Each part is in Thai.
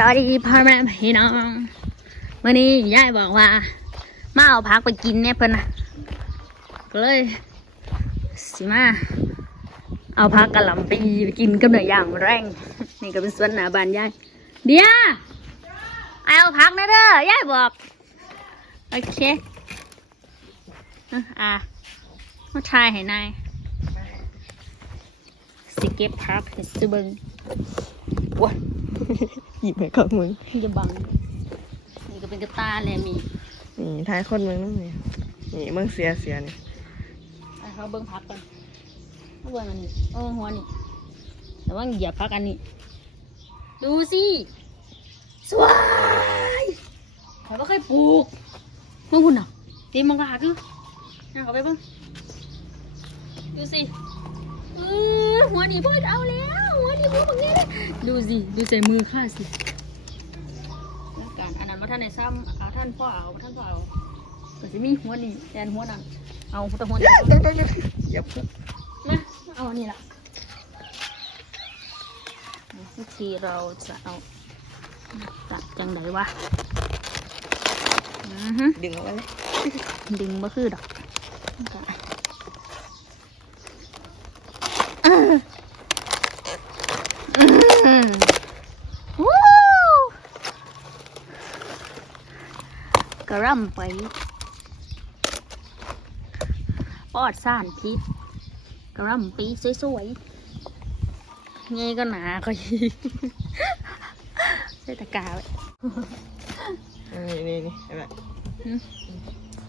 สวัสดีพ่อแม่พี่น้อง วันนี้ยายบอกว่า มาเอาพักไปกินเนี่ยเพิ่นนะก็เลยสิมา เอาพักกะหล่ำปีไปกินกับเนื้อย่างแรง นี่ก็เป็นสวนหนาบานยายเดียเอาพักนะเด้อยายบอก โอเคอะมาทายให้นายสิเก็บพักให้ซื้อเบิงว้า หยิบให้กับมึงอย่าบัง นี่ก็เป็นกระตาแหละมีนี่ท้ายคนมึงนั่นนี่นี่มึงเสียเสียนี่อะเขาเบิ้งพักก่อนเอาเบิ้งอันนี้เออหัวนี่แต่ว่าอย่าพักอันนี้ ดูสิสวยใครไม่เคยปลูกเมื่อคุณน่ะตีมังกาคือน่าเขาไปเบิ้งดูสิ เออหัวนี่พ่อจะเอาแล้วหัวนี่พ่อแบบนี้เลยดูสิดูใส่มือข้าสิแล้วการอันนั้นมาท่านในซ้ำเอาท่านพ่อเอาท่านพ่อเอาก็จะมีหัวนี่แทนหัวนั้นเอาแต่หัวนี้ต้องต้องอย่าพูดมาเอาอันนี้ละวิธีเราจะเอาตัดจังไดวะอือฮึดึงเอาไว้เลยดึงบ่คือดอก ก็อื้ออื้อวู้กระร่ำไปปอดซ่านพิษกระร่ำปีสวยๆไงก็หนาก็ยีใส่ตะกร้าไว้นี่นี่นี่เอาไว้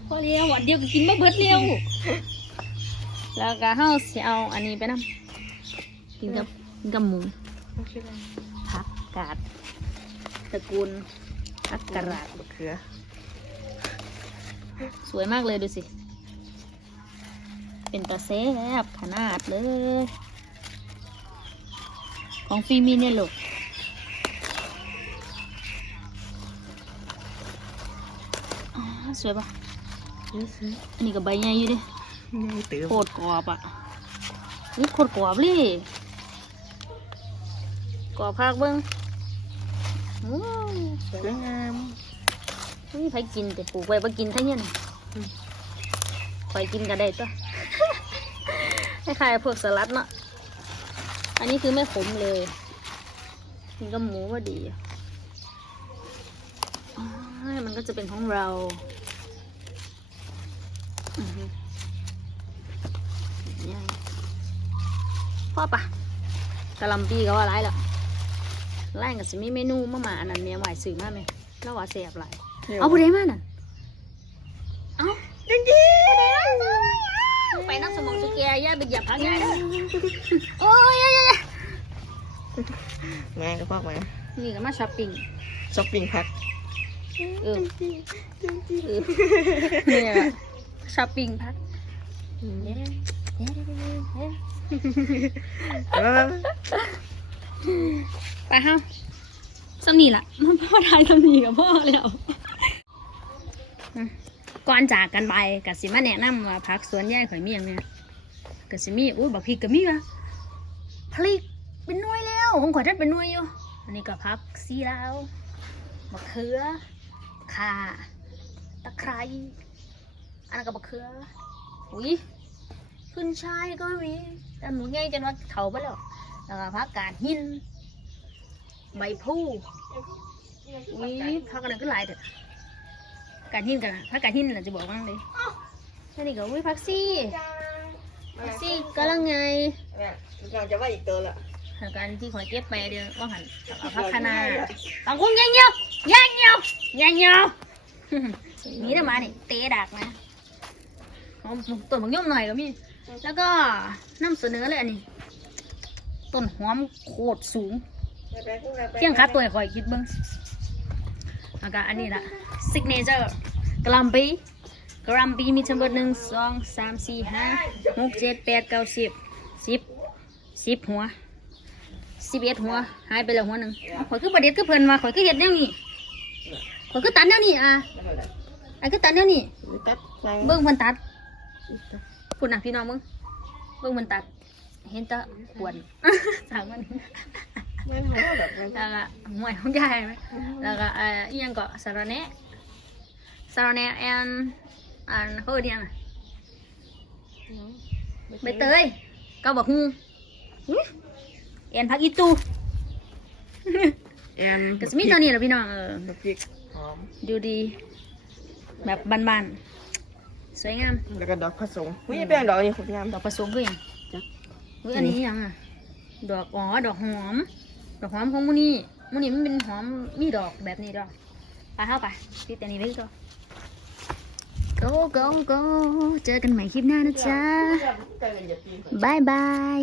พอเลี้ยววันเดียวก็กินไม่เบิดเร็ว แล้วก็เฮาสิเอาอันนี้ไปนำกินกับกินกับหมูผักกาดตระกูลผักกระดบักเขือ สวยมากเลยดูสิ เป็นตาแซ่บขนาดเลย ของฟิมีเนี่ยลูกอ๋อสวยปะนี่สิอันนี้ก็ใบใหญ่อยู่ดิ นี่เติมโคตรกรอบอะนี่โคตรกรอบเลยกรอบพักเบิ้งอู้สวยสวยงามนี่ใครกินแต่ปลูกไว้บ่กินทั้งนี้นะคอยกินก็ได้ตัวคล้ายๆพวกสลัดเนาะอันนี้คือไม่ขมเลยกินกับหมูว่าดีอ้ายมันก็จะเป็นของเราอือฮึเนี่ย พ่อปะกะหลำปีก็ว่าไรล่ะไล่กับสิมีเมนูมามาอันนั้นเมียหวายสื่อมาไหมแล้วว่าเสียบไรเอาผู้ใดมาน่ะเอาจริงจริงไปนั่งสมองสุเกียย่าไปเหยียบพังย่าเด้อโอ้ยยยมาก็พอกมานี่ก็มาช้อปปิ้งช้อปปิ้งพักเออเออเนี่ยช้อปปิ้งพัก เดี๋ยวเดี๋ยวเดี๋ยวเดี๋ยวเดี๋ยวเอามามามาไปฮาสำนีล่ะมันพ่อทายสำนีกับพ่อแล้วก่อนจากกันไปกับสิมาแนะนำว่าพักสวนยายข่อยมีอย่างเนี้ยกับสิมีอุ้ยบักพริกกับมีวะพริกเป็นน่วยแล้วผมขอท่านเป็นน่วยอยู่อันนี้ก็พักซีลาวมะเขือข่าตะไคร้อันนั้นก็มะเขืออุ้ย ขึ้นชายก็มีแต่หนูง่ายจนว่าเถาไปแล้วแล้วก็พักกาดหินใบพูอุ้ยพักกันนั้นก็หลายเด้อกาดหินกันพักกาดหินน่ะจะบอกว่าเลยอันนี้ก็อุ้ยพักซี่พักซี่ก็ลังไงเราจะว่าอีกตัวละหาการที่ขอยเก็บไปเดี๋ยวว่าหันเอาพักคณาบางคนยังเงียวยังเงียวยังเงียวนี่นะมาเนี่ยเตะดักนะเอาต้นบางย่อมหน่อยก็มี แล้วก็นำเสนอเลยอันนี้ ต้นหอมโคตรสูงเที่ยงคัดตัวให้คอยคิดเบิ้งแล้วก็อันนี้ละซิกเนเจอร์กลัมปีกลัมปีมีทั้งหมดหนึ่งสองสามสี่ห้าหกเจ็ดแปดเก้าสิบสิบสิบหัวสิบเอ็ดหัวหายไปแล้วหัวหนึ่งเอาข่อยคือประเด็ดคือเพิ่นมาข่อยคือเห็ดแนวนี้ข่อยคือตัดแนวนี้อะไอ้คือตัดแนวนี้ตัดนางเบิ้งเพิ่นตัด พูดนะพี่น้องมึงเบิ้งเพิ่นตัด เห็นแตะปวดสามวันแม่นหัวแบบนั้นแล้วก็หมวยของยายไหมแล้วก็เอ่ออีหยังก็สาระแหน่สาระแหน่แอนอันเขาเรียกอะใบเตยก็บอกฮูแอนพักอีตูแอนก็จะมีตอนนี้แหละพี่น้องเออบักพริกหอม ดูดี แบบบานๆ สวยงามแล้วก็ดอกผสมอุ้ยแป้งดอกนี่ खू บงามดอกผสมคือหยังจ๊ะอุ้ยอันนี้หยังอะดอกอ๋อดอกหอม ดอกหอมของมูนี่มูนี่มันเป็นหอมมีดอกแบบนี้ดอกไปเข้าไปพี่แต่นี้ไปก็ go go go เจอกันใหม่คลิปหน้านะจ๊ะบายบาย